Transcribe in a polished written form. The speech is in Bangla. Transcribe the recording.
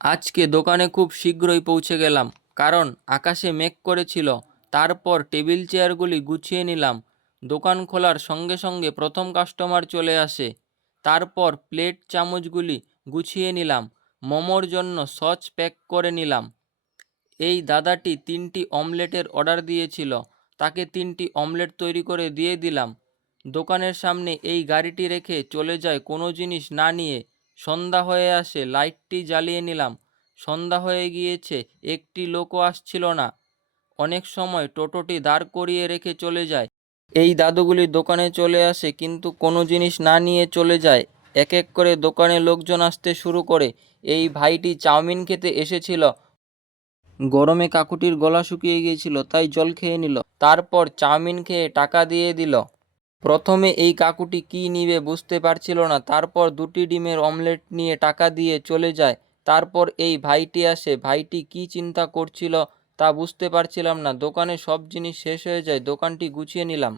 আজকে দোকানে খুব শীঘ্রই পৌঁছে গেলাম, কারণ আকাশে মেঘ করেছিল। তারপর টেবিল চেয়ারগুলি গুছিয়ে নিলাম। দোকান খোলার সঙ্গে সঙ্গে প্রথম কাস্টমার চলে আসে। তারপর প্লেট চামচগুলি গুছিয়ে নিলাম। মোমোর জন্য সস প্যাক করে নিলাম। এই দাদাটি 3টি অমলেটের অর্ডার দিয়েছিল, তাকে 3টি অমলেট তৈরি করে দিয়ে দিলাম। দোকানের সামনে এই গাড়িটি রেখে চলে যায় কোনো জিনিস না নিয়ে। সন্ধ্যা হয়ে আসে, লাইটটি জ্বালিয়ে নিলাম। সন্ধ্যা হয়ে গিয়েছে, একটি লোকও আসছিল না। অনেক সময় টোটোটি দাঁড় করিয়ে রেখে চলে যায়। এই দাদুগুলি দোকানে চলে আসে কিন্তু কোনো জিনিস না নিয়ে চলে যায়। এক এক করে দোকানে লোকজন আসতে শুরু করে। এই ভাইটি চাউমিন খেতে এসেছিল। গরমে কাকুটির গলা শুকিয়ে গিয়েছিল, তাই জল খেয়ে নিল। তারপর চাউমিন খেয়ে টাকা দিয়ে দিল। প্রথমে এই কাকুটি কি নিবে বুঝতে পারছিল না। তারপর 2টি ডিমের অমলেট নিয়ে টাকা দিয়ে চলে যায়। তারপর এই ভাইটি আসে। ভাইটি কি চিন্তা করছিল তা বুঝতে পারছিলাম না। দোকানে সব জিনিস শেষ হয়ে যায়, দোকানটি গুছিয়ে নিলাম।